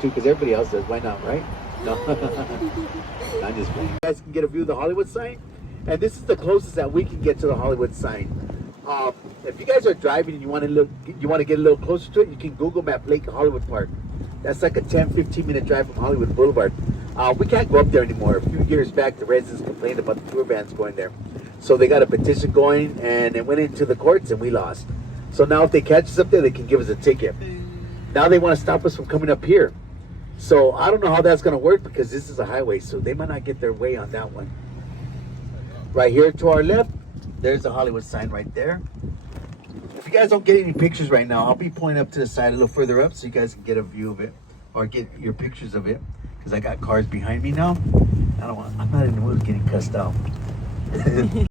too, because everybody else does. Why not, right? No, I'm just playing. You guys can get a view of the Hollywood sign, and this is the closest that we can get to the Hollywood sign. If you guys are driving and you want to get a little closer to it, you can Google Map Lake Hollywood Park. That's like a 10-15 minute drive from Hollywood Boulevard. We can't go up there anymore. A few years back, the residents complained about the tour vans going there. So they got a petition going, and it went into the courts, and we lost. So now if they catch us up there, they can give us a ticket. Now they want to stop us from coming up here. So I don't know how that's going to work, because this is a highway, so they might not get their way on that one. Right here to our left, there's the Hollywood sign right there. If you guys don't get any pictures right now, I'll be pointing up to the side a little further up so you guys can get a view of it, or get your pictures of it, because I got cars behind me now. I'm not in the mood of getting cussed out.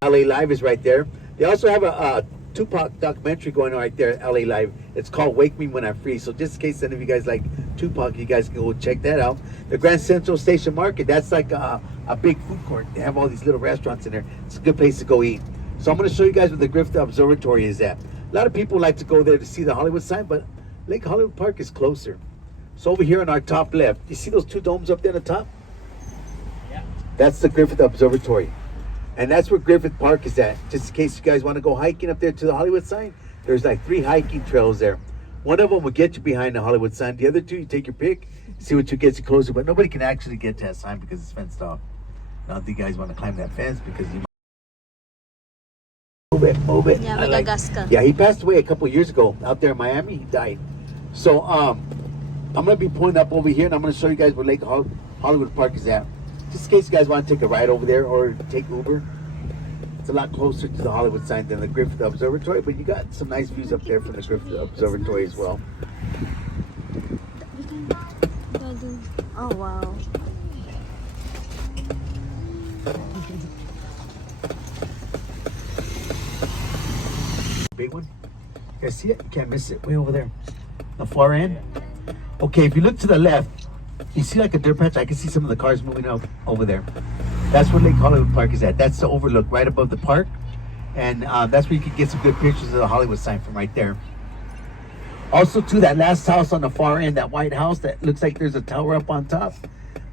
LA Live is right there. They also have a Tupac documentary going on right there at LA Live. It's called Wake Me When I'm Free. So just in case any of you guys like Tupac, you guys can go check that out. The Grand Central Station Market, that's like a big food court. They have all these little restaurants in there. It's a good place to go eat. So I'm going to show you guys where the Griffith Observatory is at. A lot of people like to go there to see the Hollywood sign, but Lake Hollywood Park is closer. So over here on our top left, you see those two domes up there on the top? Yeah. That's the Griffith Observatory. And that's where Griffith Park is at. Just in case you guys want to go hiking up there to the Hollywood sign, there's like 3 hiking trails there. One of them will get you behind the Hollywood sign. The other 2, you take your pick, see what gets you closer. But nobody can actually get to that sign because it's fenced off. I don't think you guys want to climb that fence because you move it. Yeah, yeah, he passed away a couple years ago out there in Miami. He died. So I'm going to be pulling up over here, and I'm going to show you guys where Lake Hollywood Park is at. Just in case you guys want to take a ride over there or take Uber. It's a lot closer to the Hollywood sign than the Griffith Observatory, but you got some nice views up there from the Griffith Observatory as well. Oh, wow. Big one. You guys see it? You can't miss it. Way over there. The far end. Okay, if you look to the left, you see like a dirt patch. I can see some of the cars moving out over there. That's where Lake Hollywood Park is at. That's the overlook right above the park. And that's where you can get some good pictures of the Hollywood sign from right there. Also, to that last house on the far end, that white house that looks like there's a tower up on top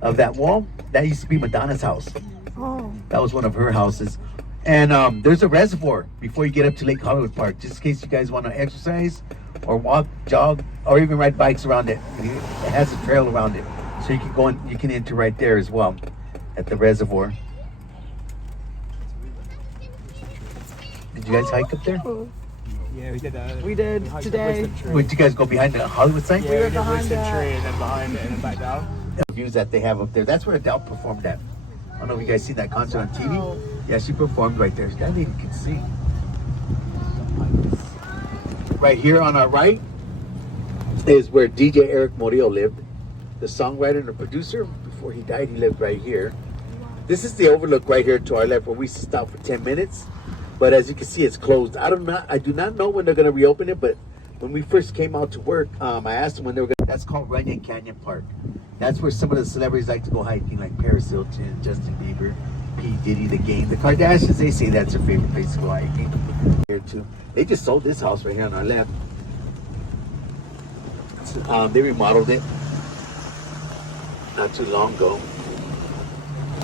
of that wall, that used to be Madonna's house. Oh. That was one of her houses. And there's a reservoir before you get up to Lake Hollywood Park, just in case you guys want to exercise or walk, jog, or even ride bikes around it. It has a trail around it. So you can go and you can enter right there as well at the reservoir. Did you guys hike up there? Yeah, we did. We did today. Did you guys go behind the Hollywood sign? Yeah, we did Wasted Tree and then behind it and then back down. The views that they have up there. That's where Adele performed at. I don't know if you guys seen that concert on TV. Yeah, she performed right there. That lady can sing. Right here on our right is where DJ Eric Morillo lived. The songwriter and the producer. Before he died, he lived right here. This is the overlook right here to our left where we stopped for 10 minutes. But as you can see, it's closed. I do not know when they're going to reopen it, but when we first came out to work, I asked them when they were going to. That's called Runyon Canyon Park. That's where some of the celebrities like to go hiking, like Paris Hilton, Justin Bieber, P. Diddy, The Game. The Kardashians, they say that's their favorite place to go hiking. Here too. They just sold this house right here on our left. They remodeled it not too long ago.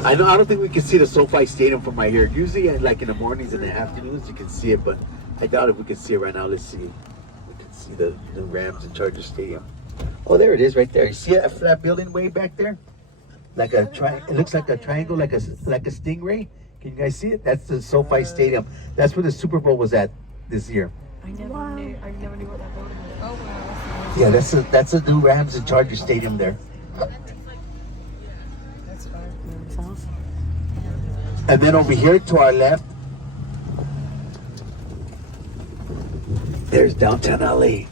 I don't think we can see the SoFi Stadium from right here. Usually, like in the mornings and the afternoons, you can see it, but I doubt if we can see it right now. Let's see. We can see the Rams and Chargers Stadium. Oh, there it is, right there. You see a flat building way back there? Like a it looks like a triangle, like a stingray. Can you guys see it? That's the SoFi Stadium. That's where the Super Bowl was at this year. I never knew what that building was. Oh wow. Yeah, that's the new Rams and Chargers Stadium there. And then over here to our left, there's downtown LA.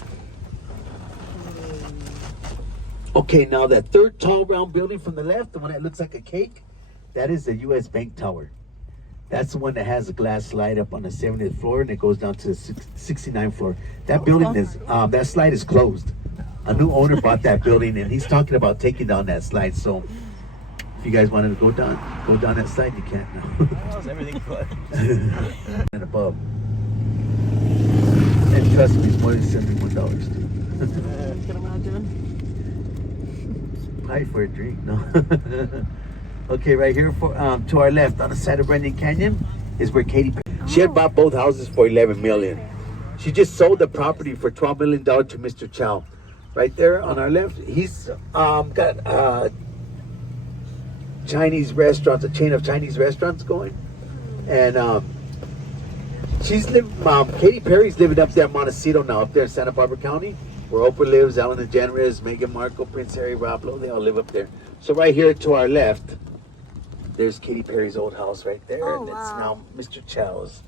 Okay, now that third tall round building from the left, the one that looks like a cake, that is the U.S. Bank Tower. That's the one that has a glass slide up on the 70th floor and it goes down to the 69th floor. That building is, that slide is closed. A new owner bought that building and he's talking about taking down that slide. So if you guys wanted to go down that slide, you can't now. How's everything good? And above. And trust me, it's more than $71 too. I can imagine. Hi for a drink, no? Okay, right here for to our left on the side of Brendan Canyon is where Katy Perry. She had bought both houses for 11 million. She just sold the property for $12 million to Mr. Chow. Right there on our left, he's got Chinese restaurants, a chain of Chinese restaurants going, and she's living. Katy Perry's living up there in Montecito now, up there in Santa Barbara County, where Oprah lives, Ellen DeGeneres, Meghan Markle, Prince Harry, Rob Lowe, they all live up there. So right here to our left, there's Katy Perry's old house right there, Oh, and it's wow. now Mr. Chow's.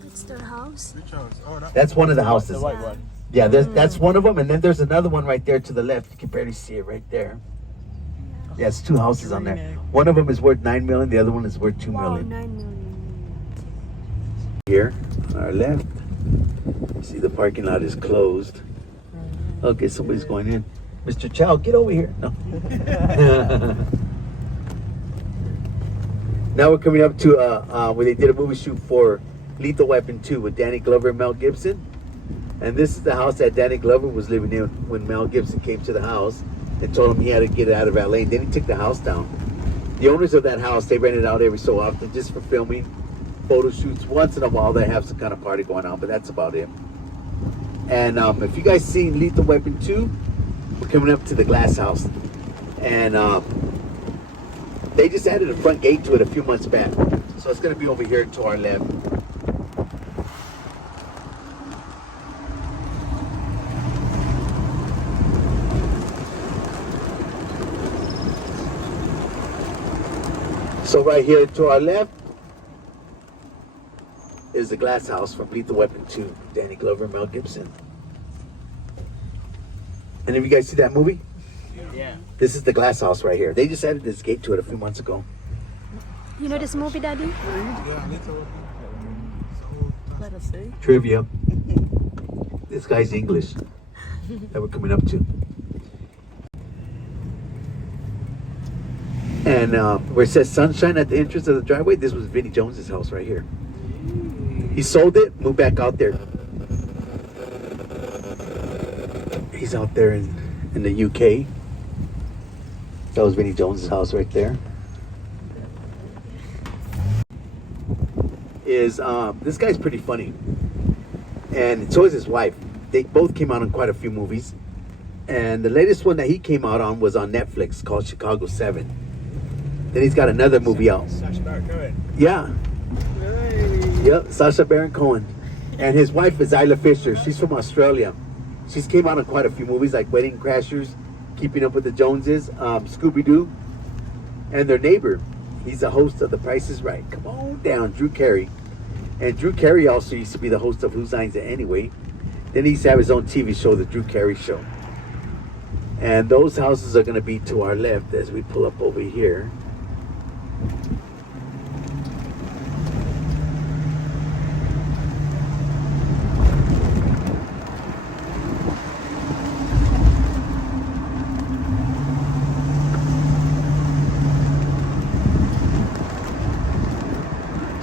That's their house. That's one of the houses. The white one. Yeah, that's one of them, and then there's another one right there to the left. You can barely see it right there. Yeah, it's two houses on there. One of them is worth $9 million. The other one is worth $2 Wow, million. 9 million. Here on our left, you see the parking lot is closed. Okay, somebody's going in. Mr. Chow, get over here. No. Now we're coming up to where they did a movie shoot for Lethal Weapon 2 with Danny Glover and Mel Gibson. And this is the house that Danny Glover was living in when Mel Gibson came to the house and told him he had to get out of LA. And then he took the house down. The owners of that house, they rent it out every so often just for filming, photo shoots. Once in a while they have some kind of party going on, but that's about it. And if you guys seen Lethal Weapon 2, we're coming up to the glass house. And they just added a front gate to it a few months back. So it's going to be over here to our left. So right here to our left is the glass house from Lethal Weapon 2, Danny Glover and Mel Gibson. And if you guys see that movie? Yeah. This is the glass house right here. They just added this gate to it a few months ago. You know this movie, Daddy? Let us see. Trivia. This guy's English that we're coming up to. And where it says Sunshine at the entrance of the driveway, this was Vinnie Jones's house right here. He sold it, moved back out there. He's out there in the UK. That was Vinnie Jones's house right there. This guy's pretty funny. And so is his wife. They both came out on quite a few movies. And the latest one that he came out on was on Netflix called Chicago 7. Then he's got another movie out. Sacha Baron Cohen. Yeah. Yep, Sacha Baron Cohen. And his wife is Isla Fisher. She's from Australia. She's came out on quite a few movies like Wedding Crashers, Keeping Up with the Joneses, Scooby-Doo. And their neighbor, he's the host of The Price is Right. Come on down, Drew Carey. And Drew Carey also used to be the host of Who Signs It Anyway. Then he used to have his own TV show, The Drew Carey Show. And those houses are going to be to our left as we pull up over here.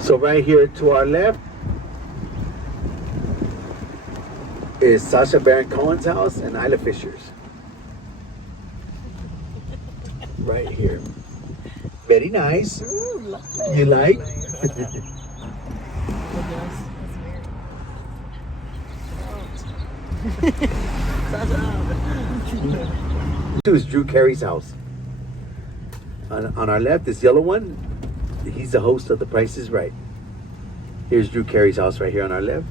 So right here to our left is Sacha Baron Cohen's house and Isla Fisher's. Right here. Very nice. Ooh, You like? This is Drew Carey's house. On our left, this yellow one, he's the host of The Price is Right. Here's Drew Carey's house right here on our left.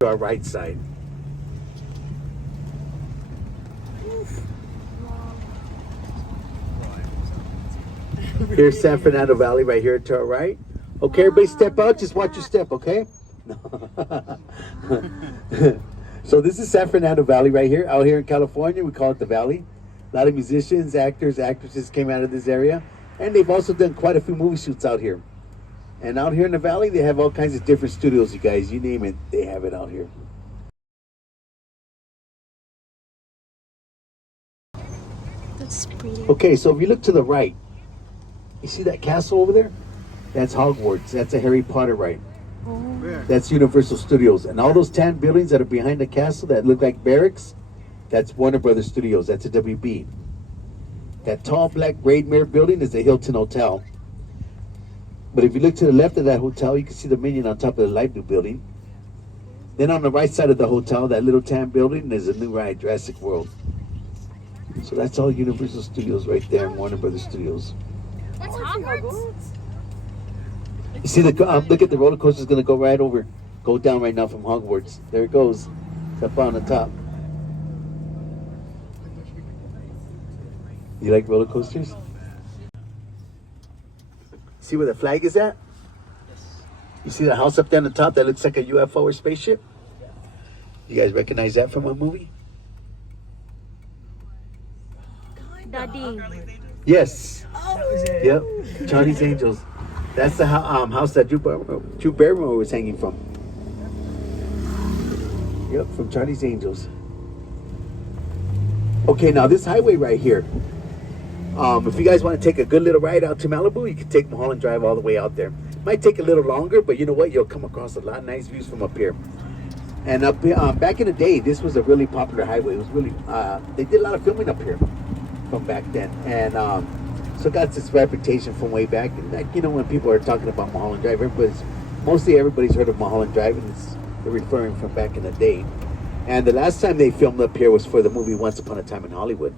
To our right side. Here's San Fernando Valley right here to our right. Okay, everybody step out. Just watch your step, okay? No. So this is San Fernando Valley right here. Out here in California, we call it the Valley. A lot of musicians, actors, actresses came out of this area. And they've also done quite a few movie shoots out here. And out here in the Valley, they have all kinds of different studios, you guys. You name it, they have it out here. That's pretty. Okay, so if you look to the right, you see that castle over there? That's Hogwarts. That's a Harry Potter ride. That's Universal Studios. And all those tan buildings that are behind the castle that look like barracks, that's Warner Brothers Studios. That's a WB. That tall black braid mirror building is the Hilton Hotel. But if you look to the left of that hotel, you can see the Minion on top of the light blue building. Then on the right side of the hotel, that little tan building is a new ride, Jurassic World. So that's all Universal Studios right there in Warner Brothers Studios. That's Hogwarts. You see look at the roller coaster is going to go down right now from Hogwarts. There it goes. It's up on the top. You like roller coasters? See where the flag is at? You see the house up there on the top that looks like a UFO or spaceship? You guys recognize that from a movie? Daddy. Yes. Yep. Charlie's Angels. That's the house that Drew Barrymore was hanging from. Yep, from Charlie's Angels. Okay, now this highway right here. If you guys want to take a good little ride out to Malibu, you can take Mulholland Drive all the way out there. Might take a little longer, but you know what? You'll come across a lot of nice views from up here. And up back in the day, this was a really popular highway. It was really they did a lot of filming up here from back then, and so it got this reputation from way back. And like, you know, when people are talking about Mulholland Drive, everybody's heard of Mulholland Drive, and they're referring from back in the day. And the last time they filmed up here was for the movie Once Upon a Time in Hollywood.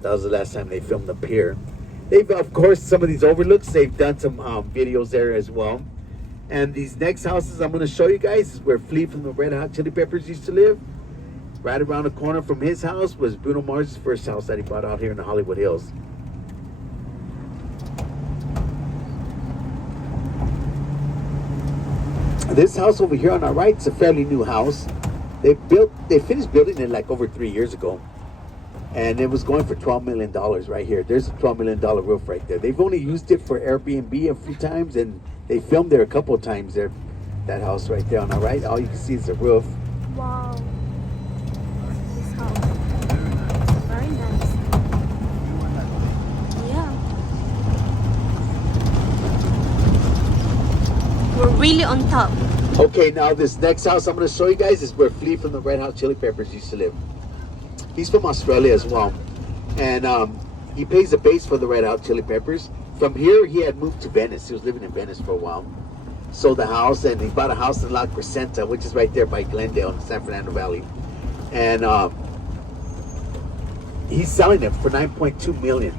That was the last time they filmed up here. They've, of course, some of these overlooks, they've done some videos there as well. And these next houses I'm going to show you guys is where Flea from the Red Hot Chili Peppers used to live. Right around the corner from his house was Bruno Mars' first house that he bought out here in the Hollywood Hills. This house over here on our right is a fairly new house. They finished building it like over 3 years ago. And it was going for $12 million right here. There's a $12 million roof right there. They've only used it for Airbnb a few times, and they filmed there a couple of times there. That house right there on the right, all you can see is the roof. Wow. This house. Very nice. Yeah. We're really on top. Okay, now this next house I'm going to show you guys is where Flea from the Red Hot Chili Peppers used to live. He's from Australia as well, and he pays the bass for the Red Hot Chili Peppers. From here, he had moved to Venice. He was living in Venice for a while. Sold the house, and he bought a house in La Crescenta, which is right there by Glendale in the San Fernando Valley. And he's selling it for $9.2 million.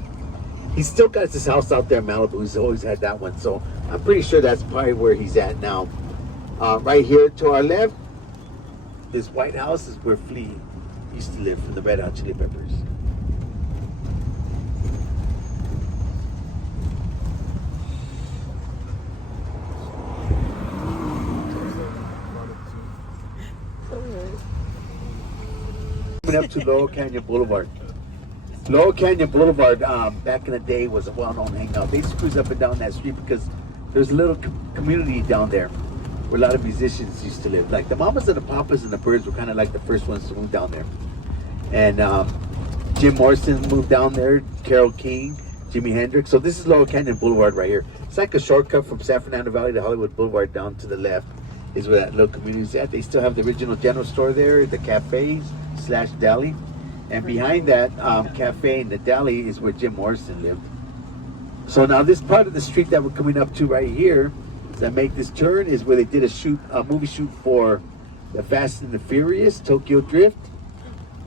He's still got his house out there in Malibu. He's always had that one, so I'm pretty sure that's probably where he's at now. Right here to our left, this white house is where Flea used to live for the Red Hot Chili Peppers. Coming up to Laurel Canyon Boulevard. Laurel Canyon Boulevard, back in the day, was a well-known hangout. They used to cruise up and down that street because there's a little community down there where a lot of musicians used to live. Like the Mamas and the Papas and the Birds were kind of like the first ones to move down there. And Jim Morrison moved down there, Carole King, Jimi Hendrix. So this is Laurel Canyon Boulevard right here. It's like a shortcut from San Fernando Valley to Hollywood Boulevard. Down to the left is where that little community is at. They still have the original general store there, the cafe/deli. And behind that cafe and the deli is where Jim Morrison lived. So now this part of the street that we're coming up to right here, that make this turn, is where they did a movie shoot for the Fast and the Furious, Tokyo Drift.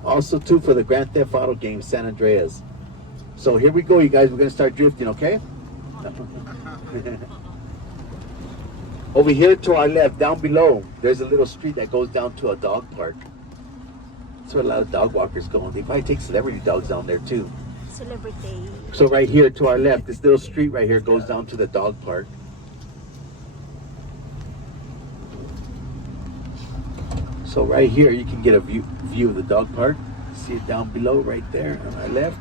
Also too for the Grand Theft Auto game, San Andreas. So here we go, you guys. We're gonna start drifting, okay? Over here to our left, down below, there's a little street that goes down to a dog park. That's where a lot of dog walkers go. They probably take celebrity dogs down there too. Celebrity. So right here to our left, this little street right here goes down to the dog park. So right here, you can get a view of the dog park. See it down below right there on our left.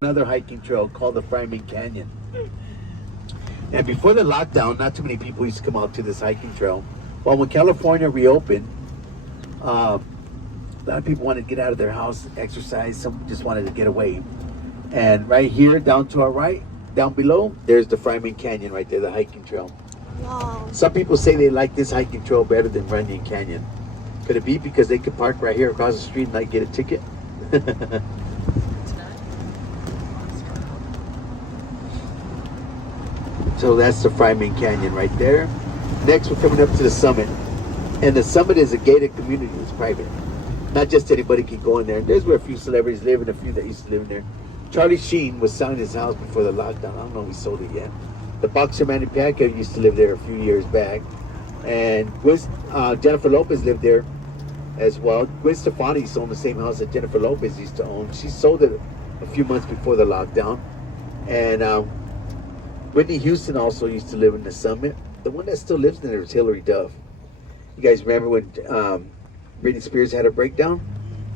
Another hiking trail called the Fireman Canyon. And before the lockdown, not too many people used to come out to this hiking trail. Well, when California reopened, a lot of people wanted to get out of their house, exercise. Some just wanted to get away. And right here, down to our right, down below, there's the Fryman Canyon right there, the hiking trail. Wow. Some people say they like this hiking trail better than Runyon Canyon. Could it be because they could park right here across the street and not get a ticket? So that's the Fryman Canyon right there. Next, we're coming up to the summit. And the summit is a gated community. It's private. Not just anybody can go in there. And there's where a few celebrities live and a few that used to live in there. Charlie Sheen was selling his house before the lockdown. I don't know if he sold it yet. The boxer Manny Pacquiao used to live there a few years back. And Jennifer Lopez lived there as well. Gwen Stefani owned the same house that Jennifer Lopez used to own. She sold it a few months before the lockdown. And Whitney Houston also used to live in the summit. The one that still lives in there is Hillary Duff. You guys remember when Britney Spears had a breakdown?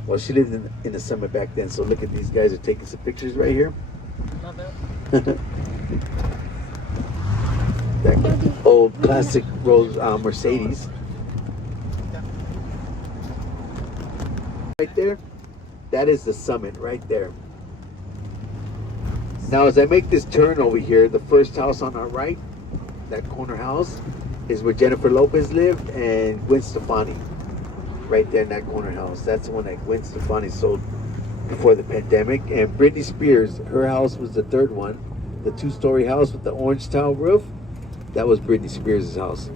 Well, she lived in the summit back then. So look at these guys are taking some pictures right here. Not bad. That old classic Rolls Mercedes. Right there, that is the summit right there. Now as I make this turn over here, the first house on our right, that corner house, is where Jennifer Lopez lived and Gwen Stefani. Right there in that corner house. That's the one that Gwen Stefani sold before the pandemic. And Britney Spears, her house was the third one. The 2-story house with the orange tile roof. That was Britney Spears' house.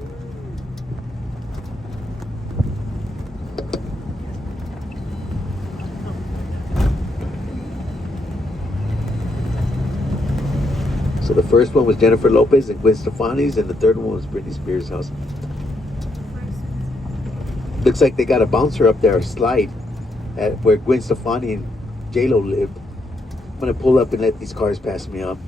So the first one was Jennifer Lopez and Gwen Stefani's, and the third one was Britney Spears' house. Looks like they got a bouncer up there, a slide, at where Gwen Stefani and J-Lo lived. I'm gonna pull up and let these cars pass me up.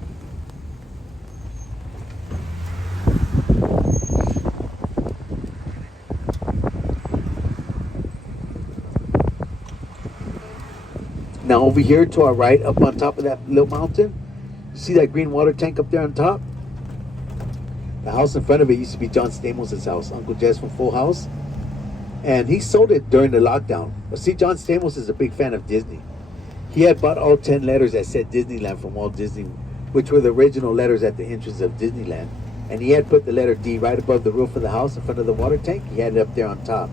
Now over here to our right, up on top of that little mountain, see that green water tank up there on top? The house in front of it used to be John Stamos' house, Uncle Jess from Full House. And he sold it during the lockdown. But see, John Stamos is a big fan of Disney. He had bought all 10 letters that said Disneyland from Walt Disney, which were the original letters at the entrance of Disneyland. And he had put the letter D right above the roof of the house in front of the water tank. He had it up there on top.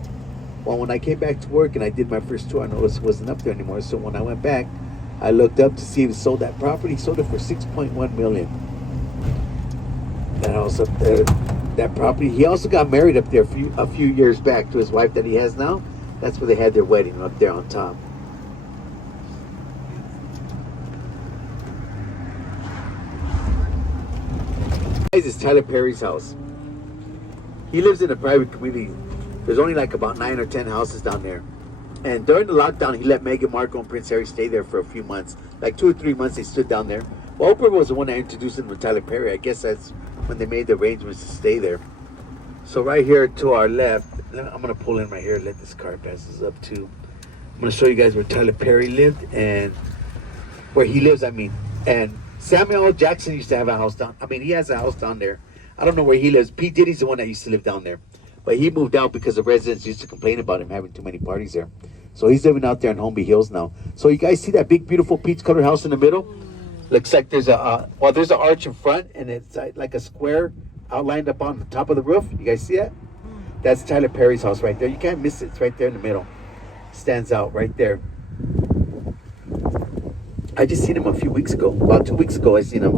Well, when I came back to work and I did my first tour, I noticed it wasn't up there anymore. So when I went back, I looked up to see if he sold that property. He sold it for $6.1 million. That house up there, that property. He also got married up there a few years back to his wife that he has now. That's where they had their wedding, up there on top. This is Tyler Perry's house. He lives in a private community. There's only like about 9 or 10 houses down there. And during the lockdown, he let Meghan Markle and Prince Harry stay there for a few months. Like 2 or 3 months, they stood down there. Well, Oprah was the one that introduced him to Tyler Perry. I guess that's when they made the arrangements to stay there. So right here to our left, I'm going to pull in right here and let this car pass us up too. I'm going to show you guys where Tyler Perry lived and where he lives, I mean. And Samuel L. Jackson used to have a house down. I mean, he has a house down there. I don't know where he lives. P. Diddy's the one that used to live down there. But he moved out because the residents used to complain about him having too many parties there. So he's living out there in Holmby Hills now. So you guys see that big, beautiful peach-colored house in the middle? Looks like there's there's an arch in front, and it's like a square outlined up on the top of the roof. You guys see that? That's Tyler Perry's house right there. You can't miss it. It's right there in the middle. Stands out right there. I just seen him a few weeks ago. About 2 weeks ago, I seen him.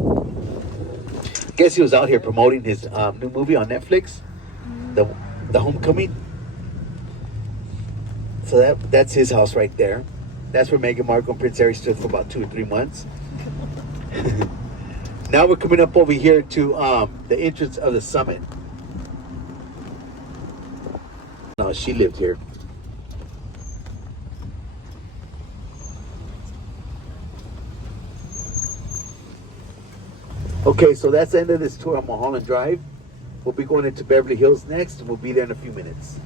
Guess he was out here promoting his new movie on Netflix, the Homecoming. So that's his house right there. That's where Meghan Markle and Prince Harry stood for about 2 or 3 months. Now we're coming up over here to the entrance of the summit. No, she lived here. Okay, so that's the end of this tour on Mulholland Drive. We'll be going into Beverly Hills next, and we'll be there in a few minutes.